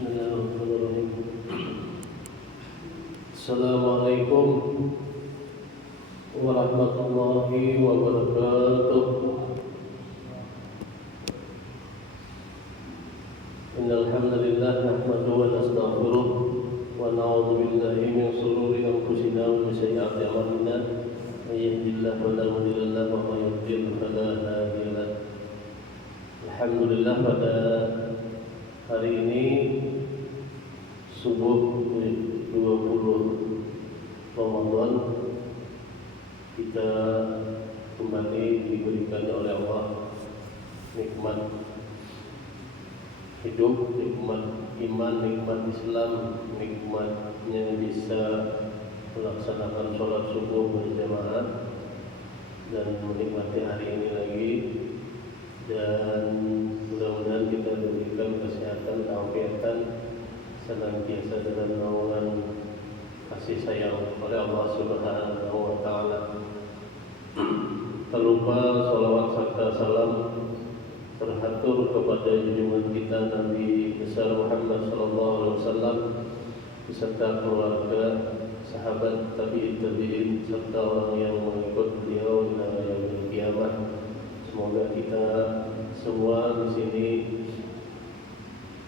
Bismillahirrahmanirrahim. Assalamualaikum warahmatullahi wabarakatuh. Innal hamdalillah nahmaduhu wa nastaghfiruh wa na'udzu billahi min shururi anfusina wa min sayyiati a'malina. May yahdihillahu fala mudilla lahu wa may yudlil fala hadiya lahu. Alhamdulillah, pada hari ini subuh 20 Ramadan kita kembali diberikan oleh Allah nikmat hidup, nikmat iman, nikmat Islam, nikmatnya bisa melaksanakan sholat subuh berjamaah dan menikmati hari ini lagi, dan mudah-mudahan kita diberikan kesehatan, keafiatan, senantiasa dalam naungan kasih sayang oleh Allah Subhanahu wa Ta'ala. Tak lupa salawat serta salam terhatur kepada junjungan kita Nabi besar Muhammad sallallahu alaihi wasallam beserta keluarga, sahabat, tabi'in serta orang yang mengikut beliau hingga yaumil kiamat. Semoga kita semua di sini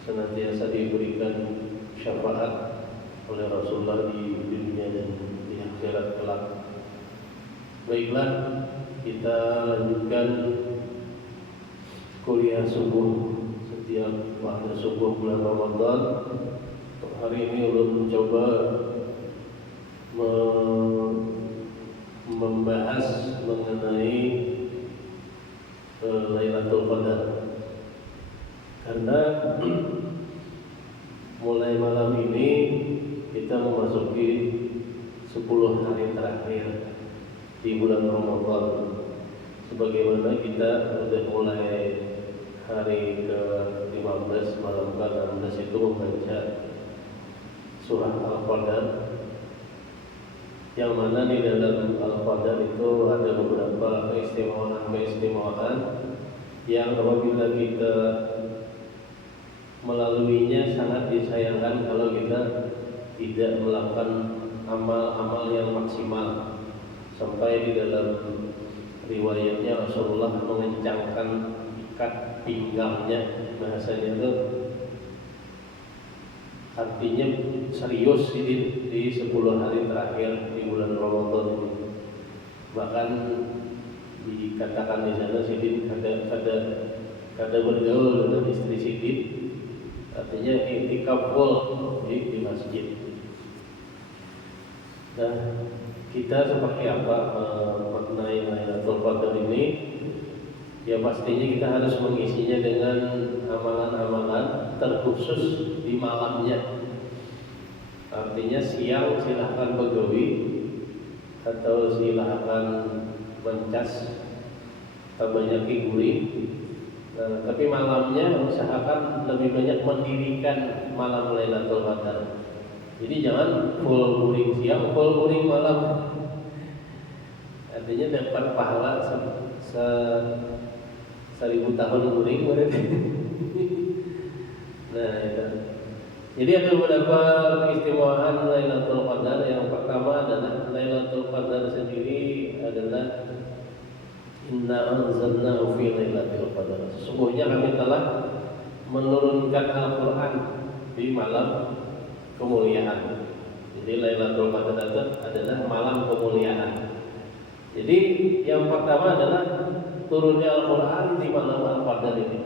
senantiasa diberikan syafaat oleh Rasulullah di dunia dan di akhirat kelak. Baiklah, kita lanjutkan kuliah subuh setiap waktu subuh bulan Ramadan. Hari ini ulun mencoba membahas mengenai Lailatul Qadar, karena mulai malam ini kita memasuki 10 hari terakhir di bulan Ramadan. Sebagaimana kita sudah mulai hari ke-15 malam ke-16 itu membaca surah Al-Qadar, yang mana di dalam Al-Qadar itu ada beberapa keistimewaan yang apabila kita melaluinya sangat disayangkan kalau kita tidak melakukan amal-amal yang maksimal. Sampai di dalam riwayatnya Rasulullah mengencangkan ikat pinggangnya, bahasanya itu artinya serius ini di 10 hari terakhir di bulan Ramadan ini. Bahkan dikatakan di sana Sidin kada bergaul dengan istri Sidin, artinya i'tikaf full di masjid. Dan kita seperti apa mengenai Lailatul Qadar ini? Ya pastinya kita harus mengisinya dengan amalan-amalan terkhusus di malamnya. Artinya siang silahkan begawi atau silahkan mencas atau banyak guling. Tapi malamnya usahakan lebih banyak mendirikan malam Lailatul Qadar. Jadi jangan full guling siang, full guling malam. Artinya dapat pahala 1000 tahun guling berarti. Nah, itu. Jadi ada beberapa keistimewaan Lailatul Qadar. Yang pertama adalah Lailatul Qadar sendiri adalah inna anzalnahu fi lailatul qadar. Sesungguhnya kami telah menurunkan Al-Qur'an di malam kemuliaan. Jadi Lailatul Qadar adalah malam kemuliaan. Jadi yang pertama adalah turunnya Al-Qur'an di malam Al-Qadar ini.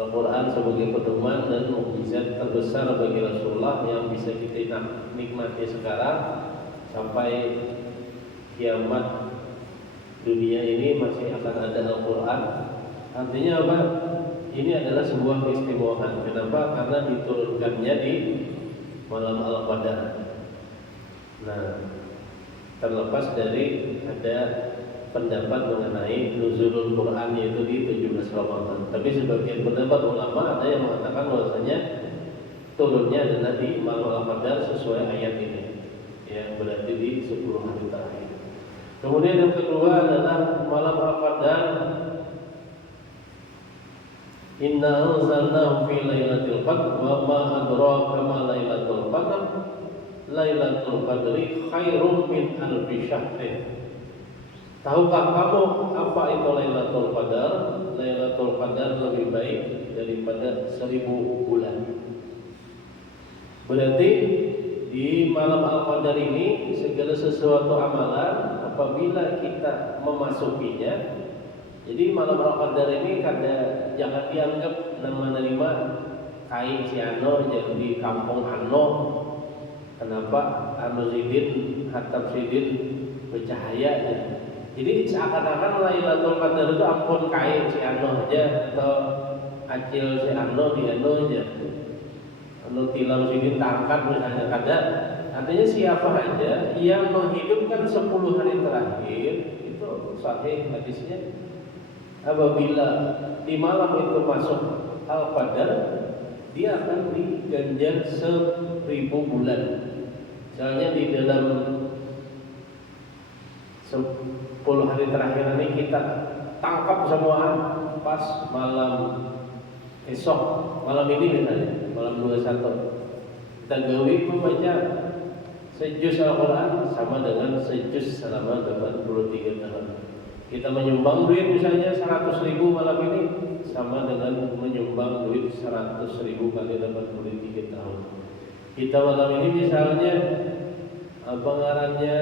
Al-Qur'an sebagai pedoman dan mukjizat terbesar bagi Rasulullah yang bisa kita nikmati sekarang sampai kiamat dunia ini masih akan ada Al-Qur'an. Artinya apa? Ini adalah sebuah keistimewaan. Kenapa? Karena diturunkannya di malam Al-Qadar. Nah, terlepas dari ada pendapat mengenai nuzulul Quran yaitu di 17 Ramadan. Tapi sebagian pendapat ulama ada yang mengatakan bahwasanya turunnya adalah di malam Al-Qadar sesuai ayat ini, yang berarti di 10 hari terakhir. Kemudian yang kedua adalah malam Al-Qadar Inna anzalnahu fi lailatul qadr wa ma adraka ma lailatul qadr. Lailatul qadri khairum min alfi syahrin. Tahukah kamu apa itu Lailatul Qadar? Lailatul Qadar lebih baik daripada 1000 bulan. Berarti di malam Al-Qadar ini segala sesuatu amalan apabila kita memasukinya. Jadi malam Al-Qadar ini jangan dianggap menerima kain si ano jadi di kampung ano. Kenapa anu sidin hatap sidin bercahaya ya. Jadi seakan-akan Lailatul Qadar itu ampun kain si ano aja atau acil si ano di ano aja. Anu tilam sidin tangkat misalnya kada. Artinya siapa aja yang menghidupkan 10 hari terakhir itu sahih hadisnya. Apabila di malam itu masuk Al-Qadar, dia akan diganjar 1000 bulan. Misalnya di dalam 10 hari terakhir ini kita tangkap semua pas malam esok, malam ini misalnya, malam 21. Kita gawe membaca sejuz Al-Quran sama dengan sejuz selama 83 tahun. Kita menyumbang duit misalnya 100.000 malam ini sama dengan menyumbang duit 100.000 kali 83 tahun. Kita malam ini misalnya pengarannya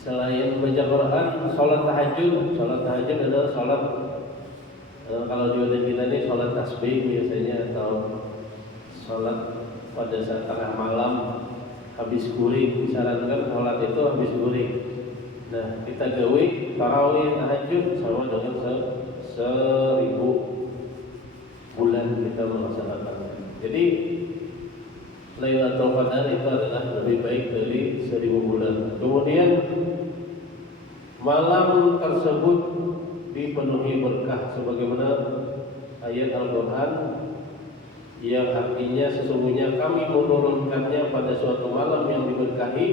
selain baca Quran, sholat tahajud. Sholat tahajud adalah sholat kalau di wilayah kita ini sholat tasbih biasanya atau sholat pada saat tengah malam habis guring. Disarankan sholat itu habis guring. Nah kita gawe tarawih tahajud sama dengan 1000 bulan kita melaksanakan. Jadi Lailatul Qadar itu adalah lebih baik dari 1000 bulan. Kemudian malam tersebut dipenuhi berkah sebagaimana ayat Al-Quran yang artinya sesungguhnya kami menurunkannya pada suatu malam yang diberkahi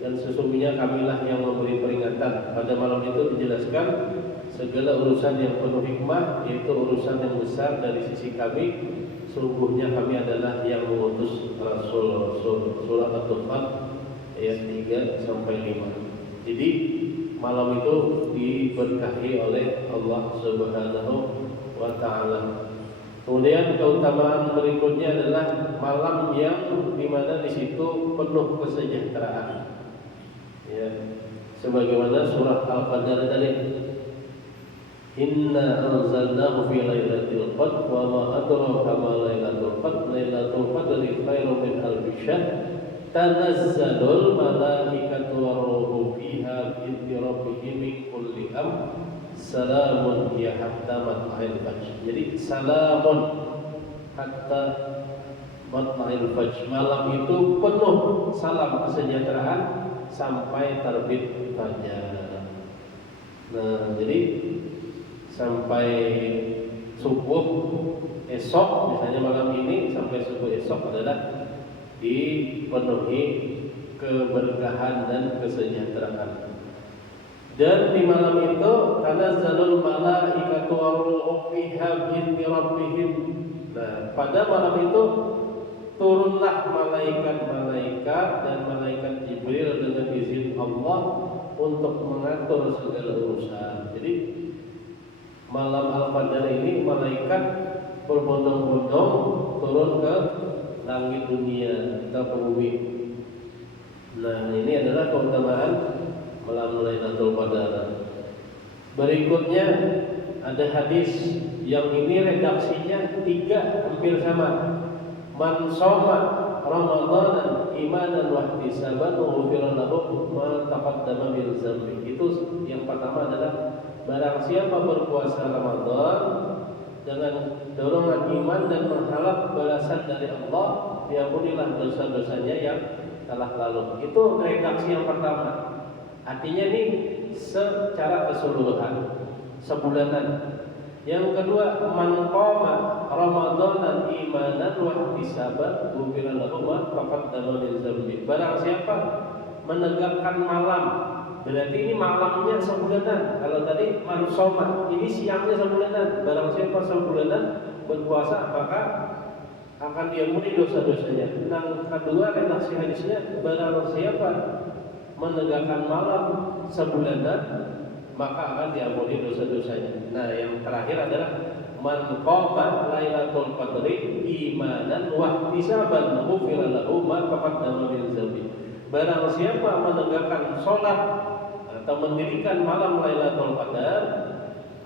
dan sesungguhnya kamilah yang memberi peringatan. Pada malam itu dijelaskan segala urusan yang penuh hikmah, yaitu urusan yang besar dari sisi kami. Sungguhnya kami adalah yang mengutus Rasul-Rasul. Surah At-Dukhan ayat 3 sampai 5. Jadi malam itu diberkahi oleh Allah Subhanahu wa taala. Kemudian keutamaan berikutnya adalah malam yang dimana di situ penuh kesejahteraan. Ya, sebagaimana surah Al-Qadar tadi. Inna anzalnahu fi lailatul qadr wa ma adraka ma lailatul qadr. Lailatul qadri khairum min alfi syahr. Tanazzalul malaikatu war-ruhu fiha bi rabbihim min kulli amr. Salamun hiya hatta matla'il fajr. Jadi salamun hatta matla'il fajr. Malam itu penuh salam kesejahteraan sampai terbit fajar. Nah, jadi sampai subuh esok, misalnya malam ini sampai subuh esok adalah dipenuhi keberkahan dan kesejahteraan. Dan di malam itu tanazzalul malaikatu war-ruhu fiha bi rabbihim. Nah, pada malam itu turunlah malaikat-malaikat dan malaikat Jibril dengan izin Allah untuk mengatur segala urusan. Jadi malam Al-Qadar ini malaikat berbondong-bondong turun ke langit dunia atau ke bumi. Nah, ini adalah keutamaan malam Lailatul Qadar. Berikutnya ada hadis yang ini redaksinya 3 hampir sama. Man shoma Ramadanan imanan wa ihtisaban ghufira lahu ma taqaddama min dzambi. Itu yang pertama adalah barang siapa berpuasa Ramadan dengan dorongan iman dan berharap balasan dari Allah, diampunilah dosa-dosanya yang telah lalu. Itu redaksi yang pertama. Artinya ini secara keseluruhan sebulanan. Yang kedua, man qama Ramadanan imanan wa ihtisaban ghufira lahu ma taqaddama min dzambi. Barang siapa menegakkan malam berarti ini malamnya sebulanan. Kalau tadi mansoma, ini siangnya sebulanan. Barang siapa sebulanan berpuasa maka akan diampuni dosa-dosanya. Yang kedua redaksi hadisnya, barang siapa menegakkan malam sebulanan maka akan diampuni dosa-dosanya. Nah, yang terakhir adalah man qama lailatul qadri imanan wa ihtisaban ghufira lahu ma taqaddama min dzambi. Barang siapa menegakkan sholat atau mendirikan malam Lailatul Qadar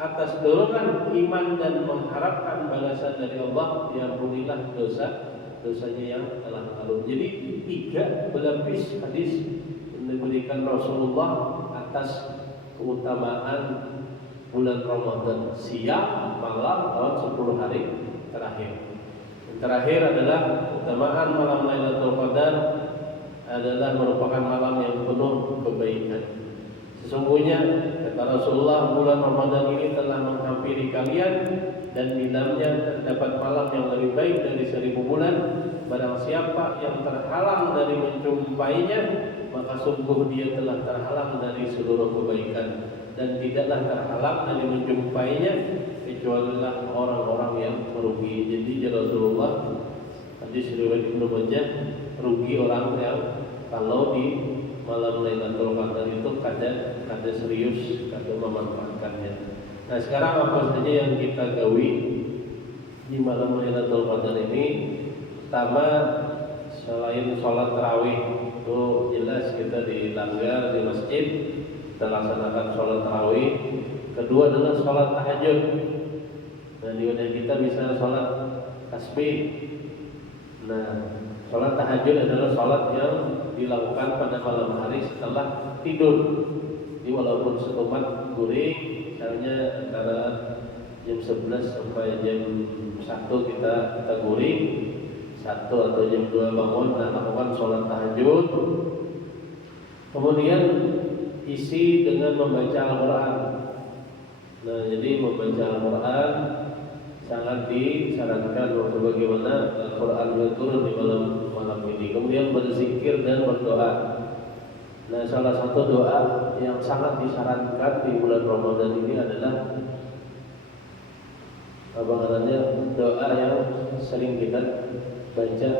atas dorongan iman dan mengharapkan balasan dari Allah, diampunilah dosanya yang telah lalu. Jadi 3 berlapis hadis yang diberikan Rasulullah atas keutamaan bulan Ramadan, siang, malam, dalam 10 hari terakhir. Yang terakhir adalah keutamaan malam Lailatul Qadar adalah merupakan malam yang penuh kebaikan. Sesungguhnya kata Rasulullah, bulan Ramadan ini telah menghampiri kalian dan di dalamnya terdapat malam yang lebih baik dari 1000 bulan. Barang siapa yang terhalang dari menjumpainya, maka sungguh dia telah terhalang dari seluruh kebaikan dan tidaklah terhalang dari menjumpainya kecuali orang-orang yang merugi. Jadi Rasulullah hadis riwayat Ibnu Majah, rugi orang yang kalau di malam Lailatul Qadar itu kada serius, kada memanfaatkannya. Nah, sekarang apa saja yang kita gawi di malam Lailatul Qadar ini? Pertama, selain sholat tarawih itu jelas kita dilanggar di masjid, kita laksanakan sholat tarawih. Kedua adalah sholat tahajud. Nah, di mana kita bisa sholat tasbih. Nah, sholat tahajud adalah sholat yang dilakukan pada malam hari setelah tidur. Jadi walaupun setumat guring, misalnya antara jam 11 sampai jam 1 kita guring, 1 atau jam 2 bangun, nah lakukan sholat tahajud. Kemudian isi dengan membaca Al-Quran. Nah, jadi membaca Al-Quran sangat disarankan waktu bagaimana Al-Quran turun di malam ini. Kemudian berzikir dan berdoa. Nah, salah satu doa yang sangat disarankan di bulan Ramadan ini adalah apa namanya, doa yang sering kita baca.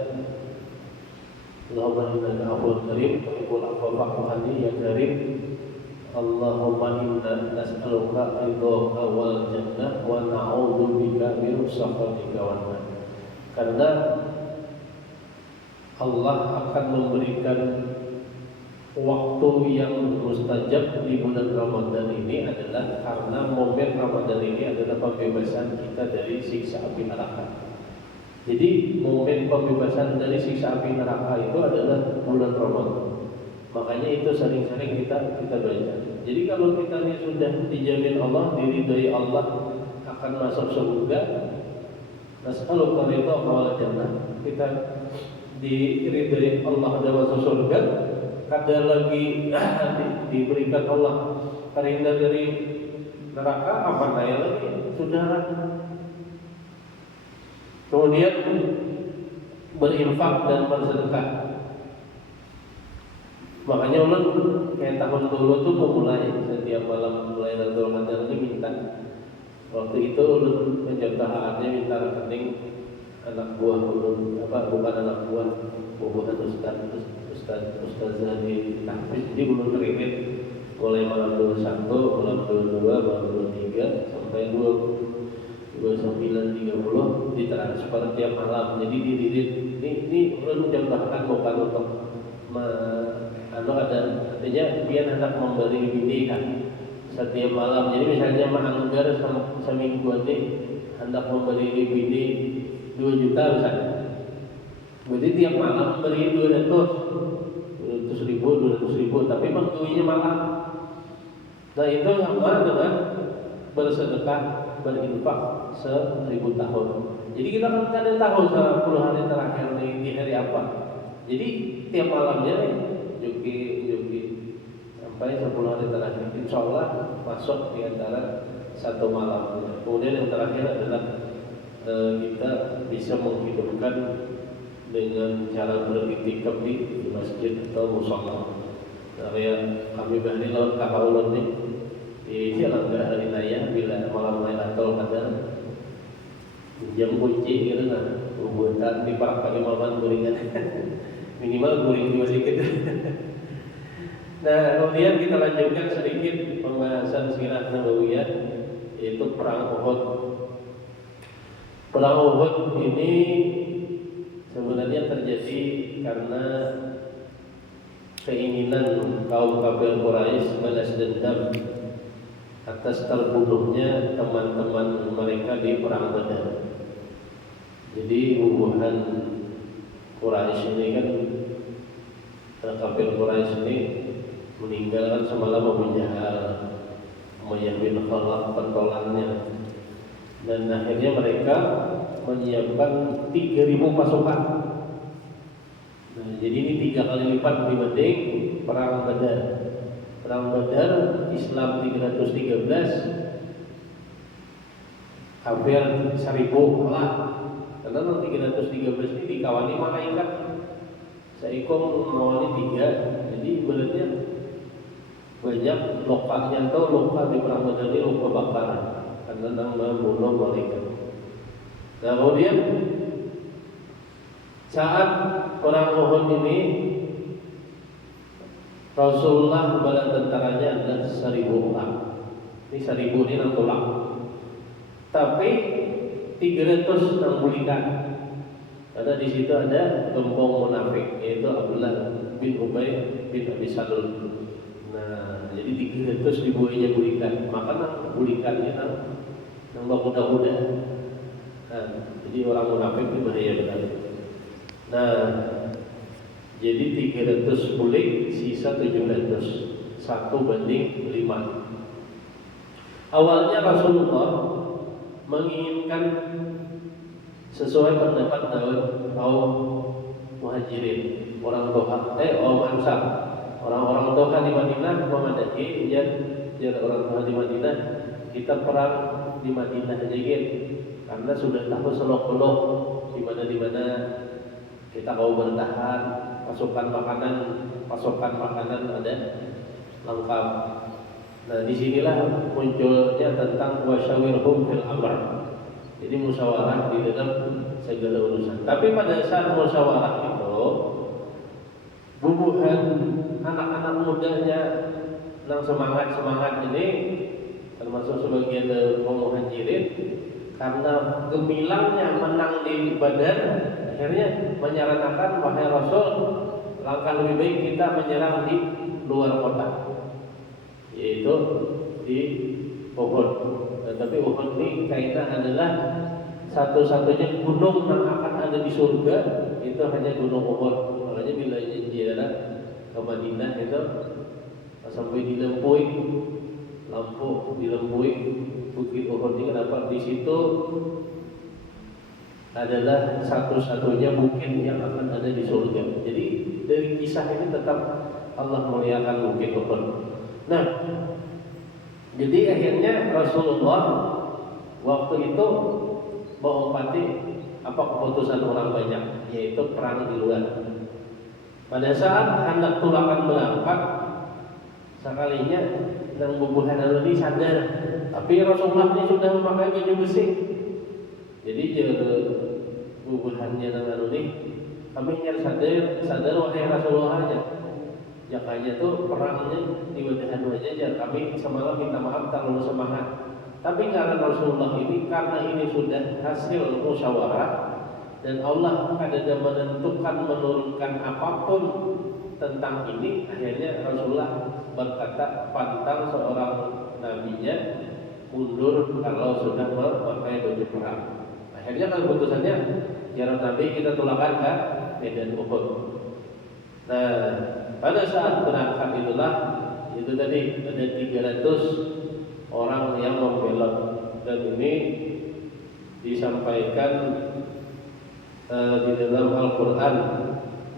Allahumma innaka afuwwun karim tuhibbul afwa fa'fu anni ya karim. Allahumma inna nas'aluka ridhaka wal jannah wa na'udzu bika min sakhatika wan nar. Karena Allah akan memberikan waktu yang mustajab di bulan Ramadan ini adalah karena momen Ramadan ini adalah pembebasan kita dari siksa api neraka. Jadi momen pembebasan dari siksa api neraka itu adalah bulan Ramadan. Makanya itu sering-sering kita baca. Jadi kalau kita ini sudah dijamin Allah, diridhai Allah akan masuk surga, nas'aluka ridhaka wal jannah, kita diridhai Allah dan masuk surga, kada lagi diberikan Allah terhindar dari neraka, apa daya lagi, saudara. Kemudian berinfak dan bersedekah. Makanya ulun kayak tahun dulu tuh memulai setiap malam Lailatul Qadar ini minta. Waktu itu ulun penjatahannya minta rekening anak buah ulun, bukan anak buah, bukan ustazah di tahfiz. Jadi ulun teririt mulai malam 21, malam 22, malam 23 sampai 29.30 ditransfer tiap malam. Jadi dididik. Ini ulun menjatahan bukan untuk artinya dia hendak memberi bini kan setiap malam. Jadi misalnya manggar seminggu ini hendak memberi bini 2 juta misalnya. Jadi tiap malam beri 200 ribu, tapi mengkuinya malam. Nah, itu sama dengan bersedekah, berinfak 1000 tahun. Jadi kita kan ada tahu 10 hari terakhir di hari apa. Jadi tiap malamnya Juki sampai 10 hari terakhir, insya Allah masuk di antara satu malam. Kemudian yang terakhir adalah kita bisa menghidupkan dengan cara beriktikaf di masjid atau mushola. Area kami bahari lawan kakaulun nih di langgar hari naya bila malam Lailatul Qadar jam kunci gitu nah buatan di para imaman guringan minimal guring juga sedikit. Nah kemudian kita lanjutkan sedikit pembahasan sirah nabawiyah yaitu perang Uhud. Perang Uhud ini sebenarnya terjadi karena keinginan kaum kafir Quraisy balas dendam atas terbunuhnya teman-teman mereka di perang Badar. Jadi hubungan Quraisy ini kan kafir Quraisy ini meninggalkan semalam Abu Jahal, Umayyah bin Khalaf pentolannya, dan akhirnya mereka menyiapkan 3.000 pasukan. Nah, jadi ini 3 kali lipat dibanding perang Badar. Perang Badar Islam 313, hampir 1.000 kalah. Karena 313 ini dikawani malaikat. Saikom mawani 3, jadi ibaratnya banyak lokanya atau luka di perang Badar ini luka bakar karena membunuh malaikat. Nah kemudian saat perang Uhud ini Rasulullah bala tentaranya adalah 1.000 orang. Ini 1.000 ini nang tolak. Tapi 300 nang bulikan. Karena di situ ada gembong munafik yaitu Abdullah bin Ubay bin Abi Salul. Nah, jadi 300 dibuainya bulikan. Maka nang bulikannya nang bakuda-kuda. Nah, jadi orang munafik itu bahaya benar. Nah, jadi 300 bulik, sisa 700, 1:5. Awalnya Rasulullah menginginkan sesuai pendapat kaum Muhajirin, orang Ansar, orang-orang Toha di Madinah memadai jar orang Toha di Madinah kita perang di Madinah aja gitu, karena sudah tahu selok-belok di mana kita mau bertahan, pasokan makanan ada lengkap. Nah disinilah munculnya tentang wasyawirhum fil amr. Jadi musyawarah di dalam segala urusan. Tapi pada saat musyawarah itu, bubuhan anak-anak mudanya yang semangat ini, termasuk sebagian dari kaum Muhajirin, karena gemilangnya menang di Badar, akhirnya menyarankan wahai Rasul, langkah lebih baik kita menyerang di luar kota, yaitu di Uhud. Tapi Uhud ini kaitan adalah satu-satunya gunung yang akan ada di surga itu hanya gunung Uhud. Makanya bila jalan ke Madinah itu sampai dilempui bukit Uhud ini, kenapa? Di situ adalah satu-satunya bukit yang akan ada di surga. Jadi dari kisah ini tetap Allah muliakan bukit Uhud. Nah, jadi akhirnya Rasulullah waktu itu menghormati apa keputusan orang banyak, yaitu perang di luar. Pada saat hendak tulakan berangkat, sekalinya nang bubuhan ini sadar, tapi Rasulullah ini sudah memakai baju besi. Jadi bubuhannya nang ini, kami nyar sadar wahai Rasulullah aja. Jakanya tuh perangnya di wadahan aja, kami semalam minta maaf terlalu semangat. Tapi karena Rasulullah ini, karena ini sudah hasil musyawarah dan Allah ada menentukan menurunkan apapun tentang ini, akhirnya Rasulullah berkata pantang seorang nabinya mundur kalau sudah memakai baju perang. Akhirnya keputusannya jarang Nabi kita tulakan ke medan Uhud. Nah, pada saat berangkat itulah itu tadi ada 300 orang yang membelot, dan ini disampaikan di dalam Al-Quran,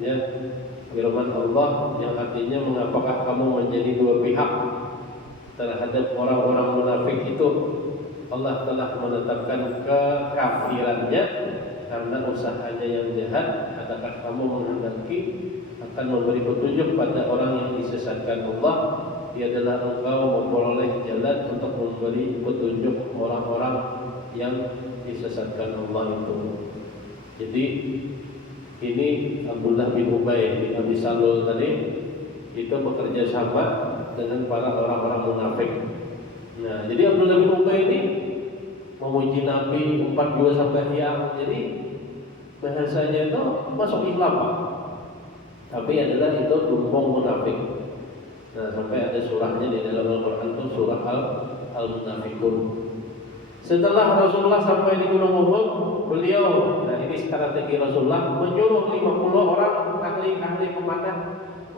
ya, firman Allah yang artinya mengapakah kamu menjadi dua pihak terhadap orang-orang munafik itu. Allah telah menetapkan kekafirannya karena usahanya yang jahat. Adakah kamu menghendaki akan memberi petunjuk pada orang yang disesatkan Allah? Dia adalah engkau memperoleh jalan untuk memberi petunjuk orang-orang yang disesatkan Allah itu. Jadi ini Abdullah bin Ubay bin Abi Salul tadi itu bekerja sama dengan para orang-orang munafik. Nah, jadi Abdullah bin Ubay ini memuji Nabi 42 sampai siang. Jadi bahasanya itu masuk Islam, Pak. Tapi adalah itu lumbung munafik. Nah, sampai ada surahnya di dalam Al-Quran itu surah Al-Munafikun. Setelah Rasulullah sampai di Gunung Uhud, beliau, nah ini strategi Rasulullah, menyuruh 50 orang ahli pemanah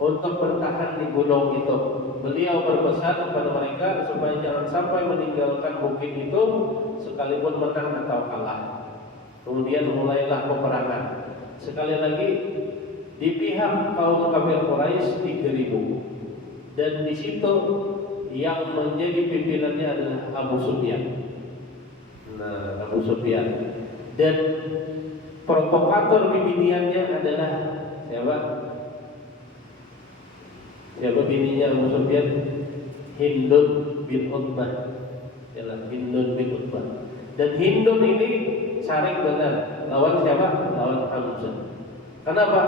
untuk bertahan di gunung itu. Beliau berpesan kepada mereka supaya jangan sampai meninggalkan bukit itu sekalipun menang atau kalah. Kemudian mulailah peperangan. Sekali lagi di pihak kaum kafir Quraisy 3.000. Dan di situ yang menjadi pimpinannya adalah Abu Sufyan. Nah, Abu Sufyan. Dan provokator pimpinannya adalah siapa? Siapa bininya Abu Sufyan? Hindun bin Utbah. Ialah Hindun bin Utbah. Dan Hindun ini saring benar lawan siapa? Lawan Hamzah. Kenapa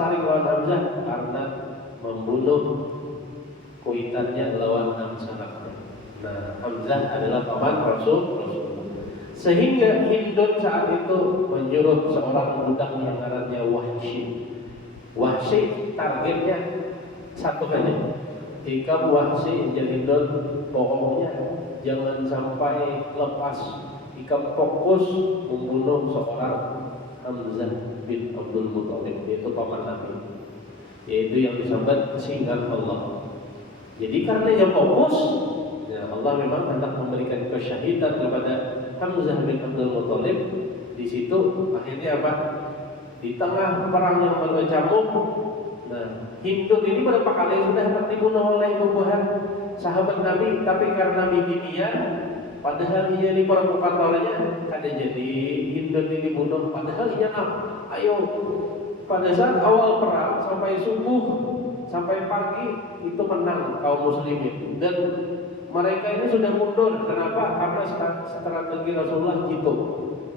saring lawan Hamzah? Karena membunuh kuitannya lawan Hamzah. Nah, Hamzah adalah paman Rasulullah. Sehingga Hindun saat itu menyuruh seorang budak yang namanya Wahsy. Wahsy targetnya satu saja. Jika Wahsy jadi Hindun, pokoknya jangan sampai lepas. Jika fokus membunuh seorang Hamzah bin Abdul Muthalib, yaitu paman Nabi, yaitu yang disebut singkat Allah. Jadi karena yang fokus, ya Allah memang hendak memberikan kesyahidan kepada Hamzah bin Abdul Muthalib. Di situ akhirnya apa? Di tengah perang yang berkecamuk, nah Hindun ini berapa kali sudah dibunuh oleh bubuhan sahabat Nabi, tapi karena bimbingan, padahal ia ini provokatornya, kada jadi Hindun ini dibunuh. Padahal ia ayo pada saat awal perang sampai subuh sampai pagi itu menang kaum muslimin, dan mereka ini sudah mundur. Kenapa? Karena strategi Rasulullah gitu.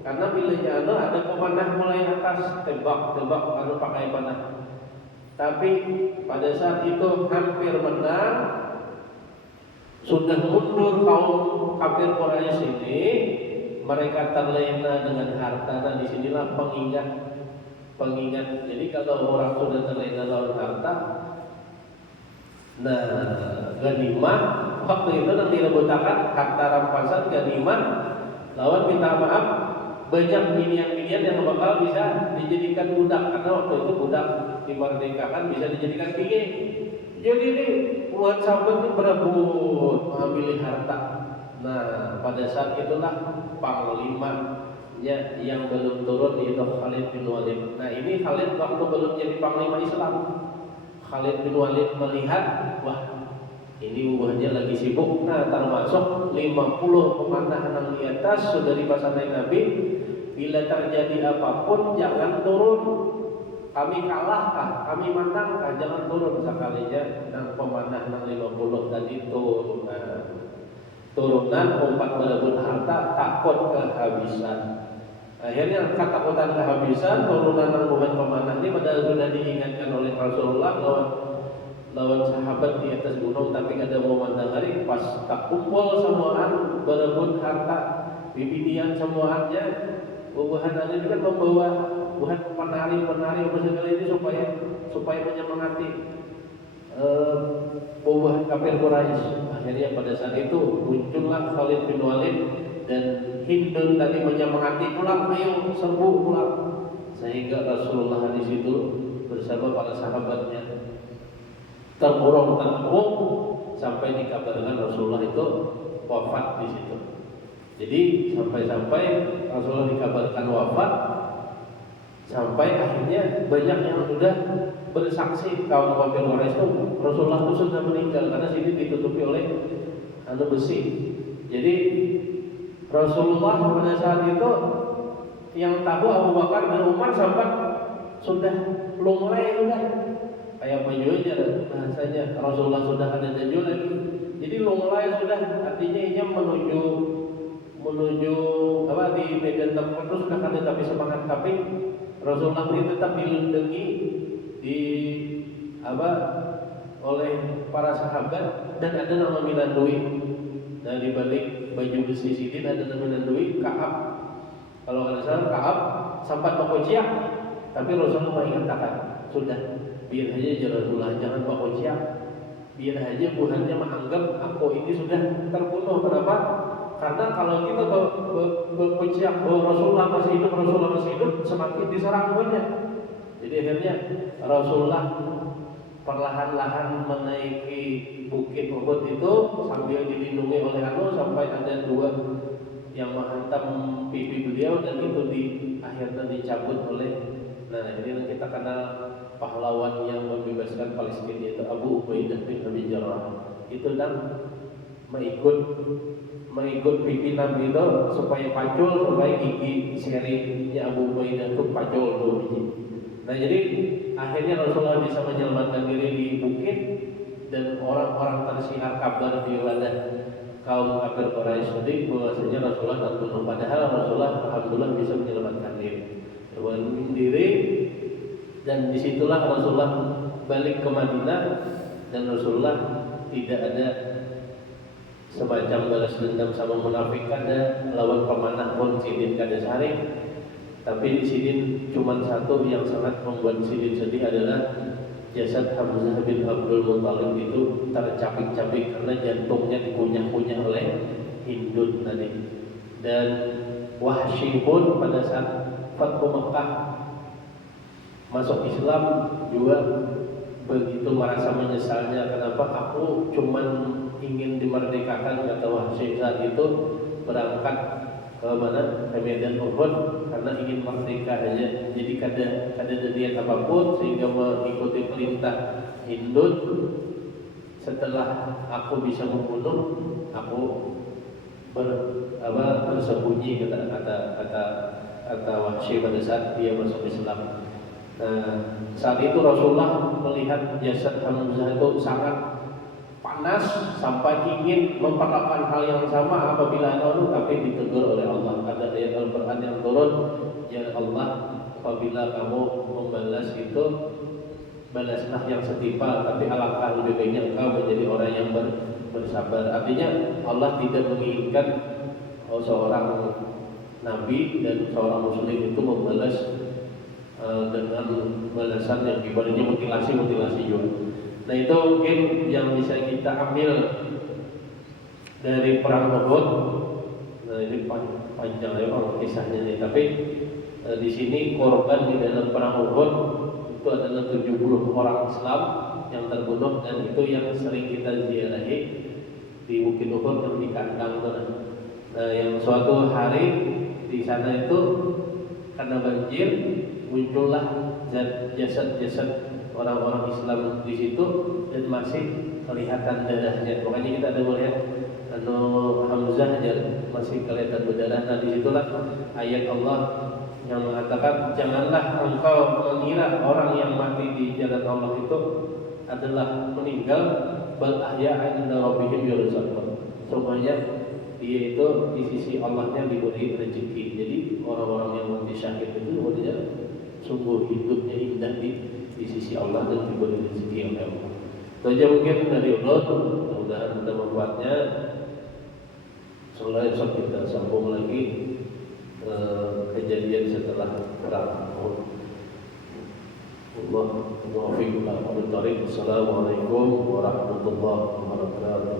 Karena bilanya ada pemanah mulai atas tembak lalu pakai panah. Tapi pada saat itu hampir menang, sudah mundur kaum kafir Quraisy ini, mereka terlena dengan harta. Dan disinilah pengingat. Jadi kalau orang sudah terlena lawan harta, nah ganimah waktu itu nanti direbutakan harta rampasan ganimah lawan minta maaf banyak binian-binian yang bakal bisa dijadikan budak, karena waktu itu budak dimerdekakan bisa dijadikan pinggir. Jadi ini buat sahabat ini berebut mengambil harta. Nah pada saat itulah panglimanya yang belum turun yaitu Khalid bin Walid. Nah ini Khalid waktu belum jadi panglima Islam. Khalid bin Walid melihat, wah ini buahnya lagi sibuk. Nah termasuk 50 pemanah yang di atas sudah dipasangin Nabi. Bila terjadi apapun jangan turun. Kami kalah kah? Kami menang kah? Jangan turun sekalinya. Nah pemanah yang 50 tadi turun. Turunan umpat berebut harta, takut kehabisan. Akhirnya ketakutan kehabisan, turunan rombongan pemanah ini padahal sudah diingatkan oleh Rasulullah lawan sahabat di atas gunung, tapi ada memandang hari pas tak kumpul semuaan berebut harta, bibidian semuanya. Bubuhan ini kan membawa buhan penari apa segala ini supaya menyemangati bubuhan kafir Quraisy. Akhirnya pada saat itu muncullah Khalid bin Walid dan Hindun tadi menyemangati, pulang, ayo sembuh pulang. Sehingga Rasulullah di situ bersama para sahabatnya terkurung sampai dikabarkan Rasulullah itu wafat di situ. Jadi sampai Rasulullah dikabarkan wafat, sampai akhirnya banyak yang sudah bersaksi kaum kafir Quraisy itu Rasulullah itu sudah meninggal, karena sini ditutupi oleh besi. Jadi Rasulullah pada saat itu yang tahu Abu Bakar dan Umar sampai sudah lunglai sudah kayak baju aja bahasanya Rasulullah sudah ada baju lagi. Jadi lunglai sudah artinya ini menuju apa di medan tempur itu sudah ada tapi semangat tapi Rasulullah ini tetap dilindungi di apa oleh para sahabat dan ada nama Minandui. Nah di balik baju besi sidin ada nama Minandui Ka'ab. Kalau nggak salah Ka'ab sempat bakociak tapi Rasulullah mengatakan sudah biar aja Rasulullah jangan bakociak. Biar aja Tuhannya menganggap aku ini sudah terbunuh. Kenapa? Karena kalau kita berkuciak bahwa Rasulullah masih hidup, semakin diserang banyak. Jadi akhirnya Rasulullah perlahan-lahan menaiki bukit Uhud itu sambil dilindungi oleh Allah sampai ada dua yang menghantam pipi beliau dan itu akhirnya dicabut oleh. Nah ini kita kenal pahlawan yang membebaskan Palestina itu Abu Ubaidah bin Abi Jarrah. Itu dan mengikut pimpinan itu supaya pacul supaya gigi serinya Abu Ubaidah itu pacul tuh biji. Nah jadi akhirnya Rasulullah bisa menyelamatkan diri di bukit dan orang-orang tersiar kabar di wadah kaum kafir Quraisy tadi bahwasanya Rasulullah terbunuh. Padahal Rasulullah alhamdulillah bisa menyelamatkan diri dan disitulah Rasulullah balik ke Madinah dan Rasulullah tidak ada semacam balas dendam sama munafik kada lawan pemanah pun sidin kada sehari. Tapi di sini cuma satu yang sangat membuat sidin sedih adalah jasad Hamzah bin Abdul Muthalib itu tercapik-capik karena jantungnya dikunyah-kunyah oleh Hindun tadi. Dan Wahsy pun pada saat Fathu Mekah masuk Islam juga begitu merasa menyesalnya kenapa aku cuman ingin dimerdekakan kata Wahsy saat itu berangkat ke mana ke medan Uhud karena ingin merdeka aja jadi kada niat apapun sehingga mengikuti perintah Hindun. Setelah aku bisa membunuh aku bersembunyi kata Wahsy pada saat dia masuk Islam. Nah, saat itu Rasulullah melihat jasad Hamzah itu sangat panas sampai ingin memperlakukan hal yang sama apabila lalu tapi ditegur oleh Allah. Ada ayat Al-Quran yang turun, ya Allah apabila kamu membalas itu balaslah yang setimpal, tapi alangkah lebih baiknya engkau menjadi orang yang bersabar. Artinya Allah tidak menginginkan seorang nabi dan seorang muslim itu membalas dengan balasan yang ibaratnya mutilasi juga. Nah itu mungkin yang bisa kita ambil dari perang Uhud. Nah ini panjang ya kisahnya nih. Tapi di sini korban di dalam perang Uhud itu adalah 70 orang Islam yang terbunuh dan itu yang sering kita ziarahi di Bukit Uhud yang di kandang itu. Nah yang suatu hari di sana itu karena banjir muncullah jasad-jasad orang-orang Islam di situ dan masih kelihatan darahnya. Makanya kita ada melihat Hamzah aja masih kelihatan berdarah. Nah disitulah ayat Allah yang mengatakan janganlah engkau mengira orang yang mati di jalan Allah itu adalah meninggal, bal ahya'an inda rabbihim yurzaqun. Semuanya dia itu di sisi Allahnya diberi rezeki. Jadi orang-orang yang mati syahid itu dia sungguh hidupnya indah di sisi Allah dan diberi rezeki oleh Allah. Itu aja mungkin dari Allah. Mudah-mudahan ada manfaatnya. Setelah itu kita sambung lagi kejadian setelah perang Uhud. Assalamualaikum warahmatullahi wabarakatuh.